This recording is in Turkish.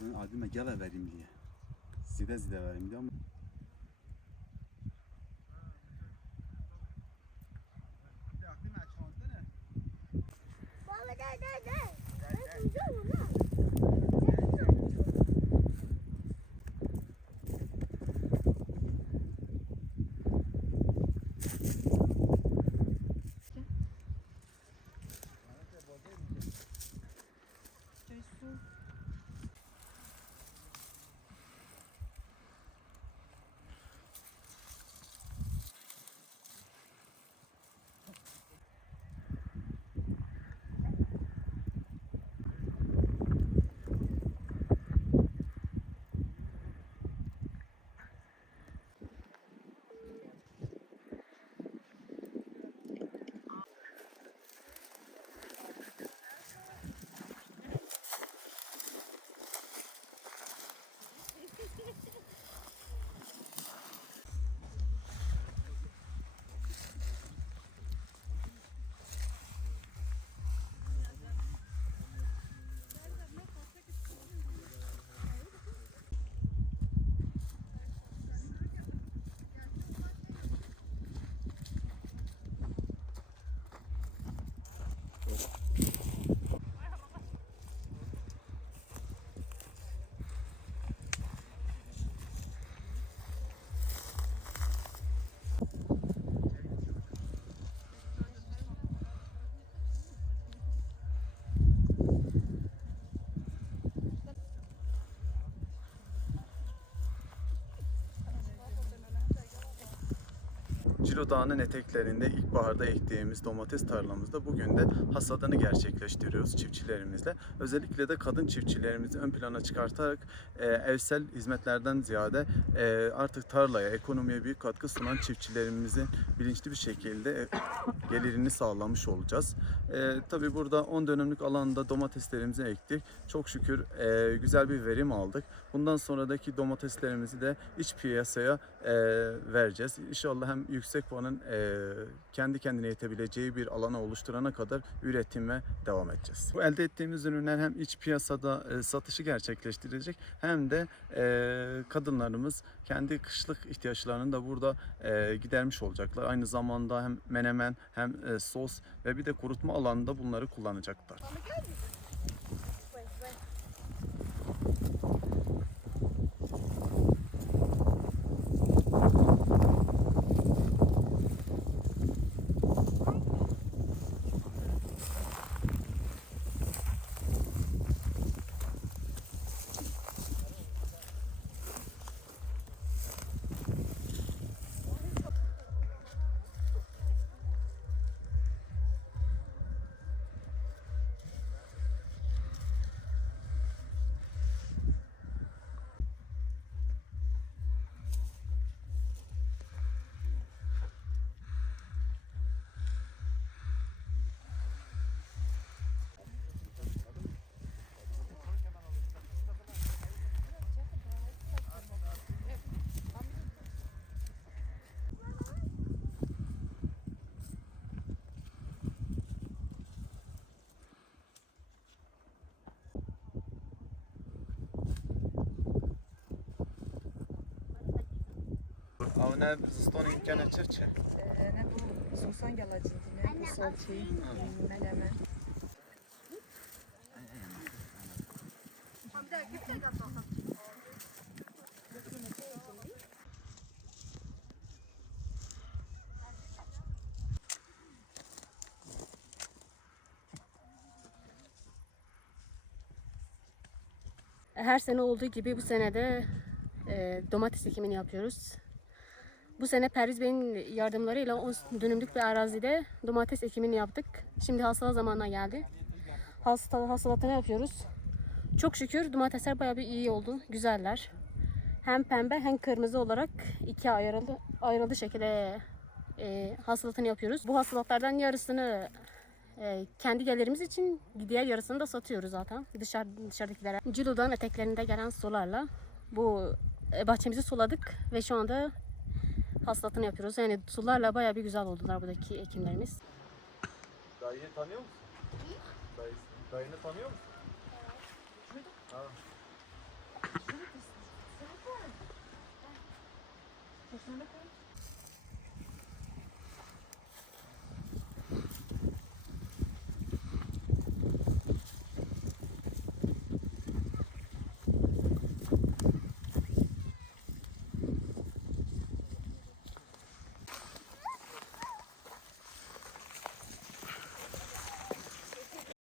Aslında abime gel vereyim diye. Zide zide vereyim diye ama Baba gel Cilo Dağı'nın eteklerinde ilkbaharda ektiğimiz domates tarlamızda bugün de hasadını gerçekleştiriyoruz çiftçilerimizle. Özellikle de kadın çiftçilerimizi ön plana çıkartarak e, evsel hizmetlerden ziyade e, artık tarlaya, ekonomiye büyük katkı sunan çiftçilerimizin bilinçli bir şekilde gelirini sağlamış olacağız. E, tabii burada 10 dönümlük alanda domateslerimizi ektik. Çok şükür e, güzel bir verim aldık. Bundan sonradaki domateslerimizi de iç piyasaya e, vereceğiz. İnşallah hem yüksek puanın e, kendi kendine yetebileceği bir alana oluşturana kadar üretime devam edeceğiz. Bu elde ettiğimiz ürünler hem iç piyasada satışı gerçekleştirecek hem de kadınlarımız kendi kışlık ihtiyaçlarını da burada gidermiş olacaklar. Aynı zamanda hem menemen hem sos ve bir de kurutma alanında bunları kullanacaklar. A one zostaną imkane Churchill. Neko susan gelacıydı. Ne bu salçayı, menemen. Her sene olduğu gibi bu sene de e, domates ekimini yapıyoruz. Bu sene Perviz Bey'in yardımlarıyla 10 dönümlük bir arazide domates ekimini yaptık. Şimdi hasılat zamanına geldi. Hasta, hasılatını yapıyoruz. Çok şükür domatesler bayağı bir iyi oldu. Güzeller. Hem pembe hem kırmızı olarak ikiye ayrıldı, ayrıldı şekilde e, hasılatını yapıyoruz. Bu hasılatlardan yarısını e, kendi gelirimiz için diğer yarısını da satıyoruz zaten dışarı, dışarıdakilere. Cilo'dan eteklerinde gelen sularla bu e, bahçemizi suladık ve şu anda hasılatını yapıyoruz. Yani sularla bayağı bir güzel oldular buradaki ekimlerimiz. Dayıyı tanıyor musun? Dayı, dayını tanıyor musun? Ha. Sosuna koy.